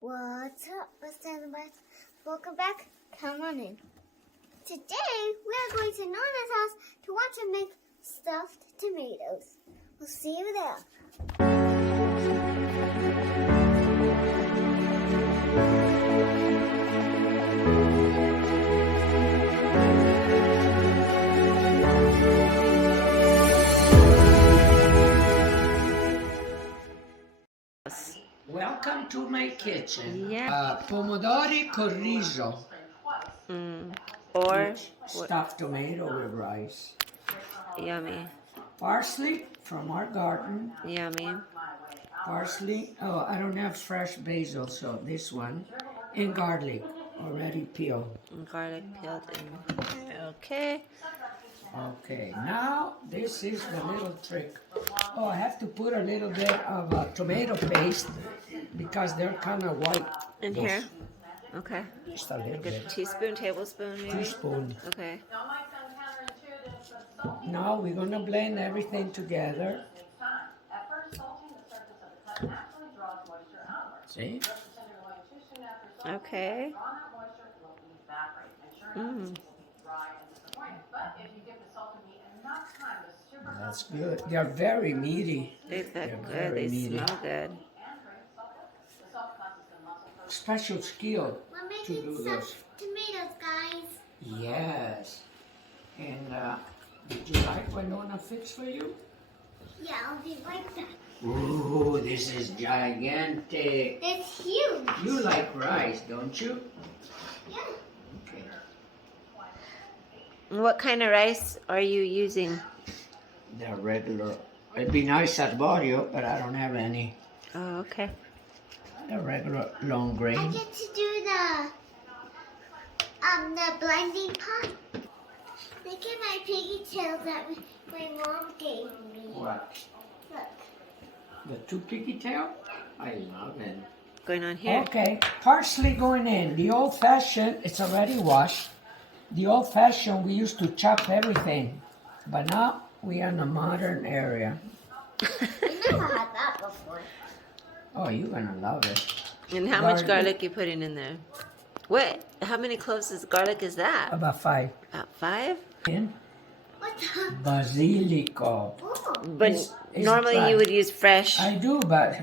What's up, Mr. Boys? Welcome back. Come on in. Today, we are going to Nonna's house to watch her make stuffed tomatoes. We'll see you there. Welcome to my kitchen. Yeah. Pomodori con riso. Or Stuffed tomato with rice. yummy, Parsley from our garden. yummy. Parsley. Oh, I don't have fresh basil, so this one. And garlic, already peeled. And garlic peeled in. Okay. Okay, now this is the little trick. Oh, I have to put a little bit of tomato paste because they're kind of white. In here. Okay. Just a little Like a bit. teaspoon, tablespoon, maybe. Teaspoon. Okay. Now we're gonna blend everything together. See? Okay. That's good. They're very meaty. They look They're good. very They meaty. smell good. Special skill We're to making do stuffed this. tomatoes, guys. Yes. And did you like what Nonna fixed for you? Yeah, I'll be right back. Ooh, this is gigantic. It's huge. You like rice, don't you? Yeah. Okay. What kind of rice are you using? They're regular. It'd be nice at Barrio, but I don't have any. Oh, okay. They're regular long I grain. get to do the blending pot. Look at my piggy tail that my mom gave me. What? Look. The two piggy tail? I love it. Going on here. Okay, parsley going in. The old fashioned, it's already washed. The old fashioned, we used to chop everything. But now we are in a modern area. We never had that before. Oh, you're gonna love it. And how much garlic you putting in there? What? How many cloves of garlic is that? About 5. About 5? In What's that? basilico. Oh. But It's normally dry. you would use fresh. I do, but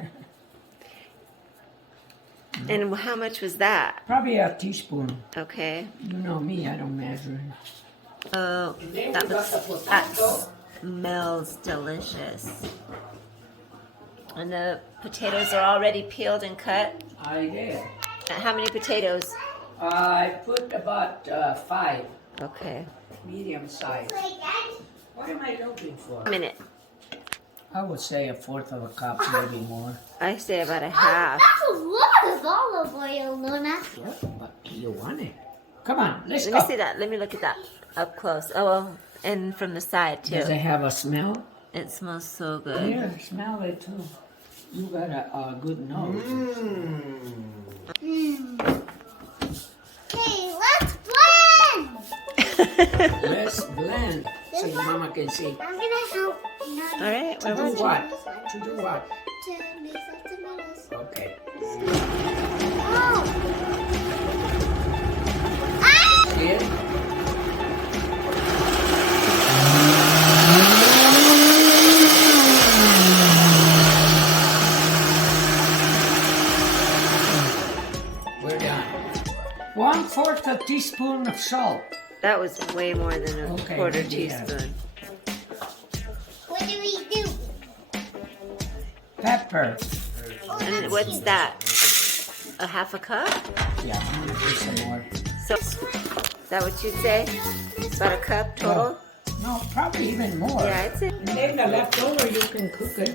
And how much was that? probably a teaspoon. Okay. You know me, I don't measure. Oh, that smells delicious. And the potatoes are already peeled and cut. I did. How many potatoes? I put about 5, Okay. medium size. Wait, Dad. What am I looking for? A minute. I would say 1/4 of a cup, maybe more. I say about a Oh, half. that's a lot of olive oil, Nonna. Yeah, but you want it. Come on, let's Let go. me see that. Let me look at that up close. Oh, well, and from the side too. Does it have a smell? It smells so good. Yeah, smell it too. You got a good nose. Hey, let's blend. Let's blend so your mama can see. I'm gonna help Nonna. All right. To do what? To do what? To make some tomatoes. Okay. Oh! Ah! See it? We're done. 1/4 a teaspoon of salt. That was way more than a Okay, quarter yeah. teaspoon. What do we do? Pepper. Oh, And that's what's huge. that? A half a cup? Yeah, I'm gonna put some more. So, is that what you'd say? About a cup total? No, probably even more. Yeah, I'd say. And then the leftover, you can cook it.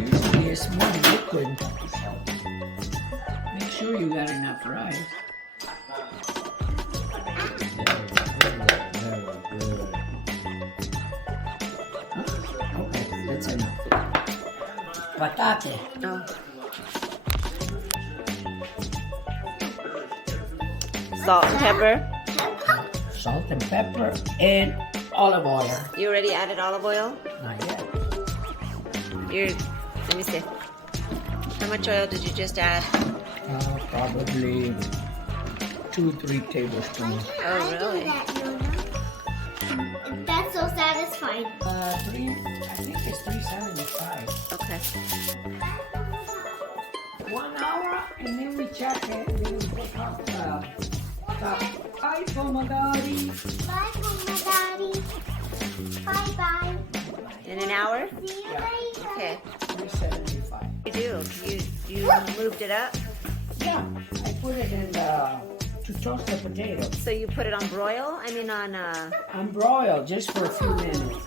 Usually it's more liquid. Make sure you got enough rice. Okay, that's enough. Patate. Oh. Salt and pepper. Salt and pepper and olive oil. You already added olive oil? Not yet. Let me see. How much oil did you just add? Probably 2-3 tablespoons. Oh, I really? do that, Nonna. That's so satisfying. I think it's 375. Okay. 1 hour, and then we check it, and then we put up top. Bye, Pomagari. Bye, Mama Daddy. Bye-bye. In an hour? See you later. Okay. 375. You do. You moved it up. Yeah, I put it in to toast the potatoes. So you put it on broil? I mean on I'm broiled just for a few minutes.